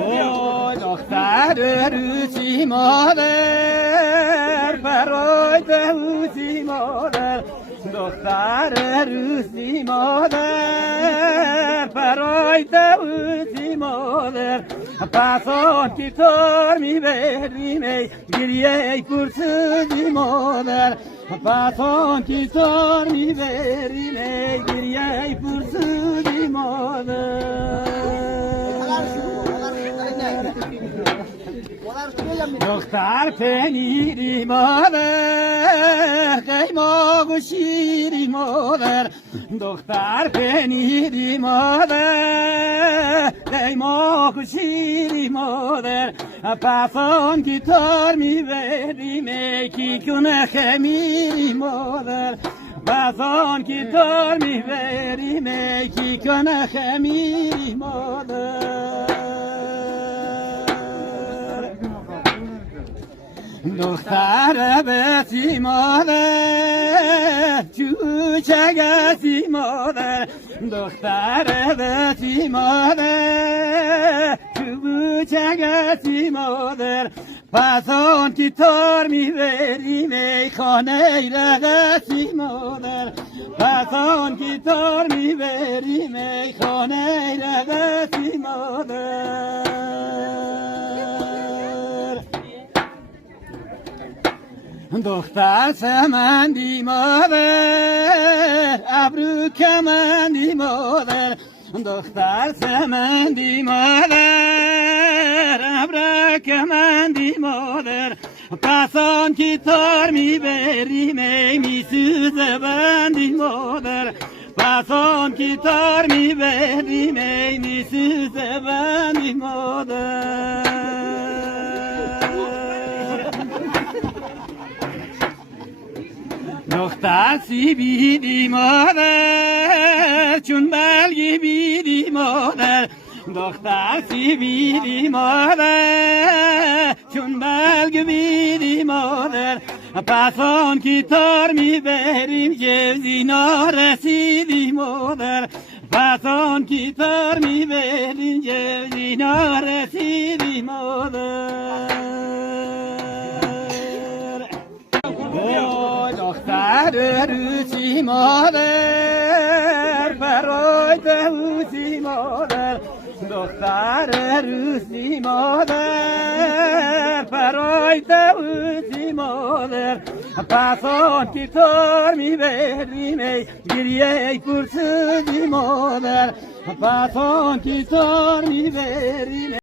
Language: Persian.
وای دختر روسی مادر برای دوسی مادر دختر روسی مادر برای دوسی مادر پس آن که تار میبریم ای گریه ای پرسودی مادر پس آن که تار میبریم ای گریه ای پرسودی مادر دختر پنیری مادر قیماق و شیری مادر دختر پنیری مادر قیماق و شیری مادر پس آن که تار میبریم کی کنه خمیری مادر پس آن که تار میبریم کی کنه خمیری مادر دختر بسی مادر چوچگسی مادر دختر بسی مادر چوچگسی مادر پس آن که تار میبریم ای خانه رقصی مادر پس آن که تار میبریم ای خانه رقصی مادر دختر سمندی مادر ابرو کمندی مادر دختر سمندی مادر ابرو کمندی مادر پس آن که تار میبریم ای میسوزه بندی مادر پس آن که تار میبریم ای میسوزه بندی مادر دختر سی بیدی مادر چون بلگی بیدی مادر دختر سی بیدی مادر چون بلگ بیدی مادر پس آن که تار میبریم جوزی نارسیدی مادر پس آن که تار میبریم جوزی نارسیدی مادر دختر روسی مادر برای دوسی مادر دختر روسی مادر برای دوسی مادر پس آن که تار میبریم ای گریه ای پرسودی مادر پس آن که تار میبریم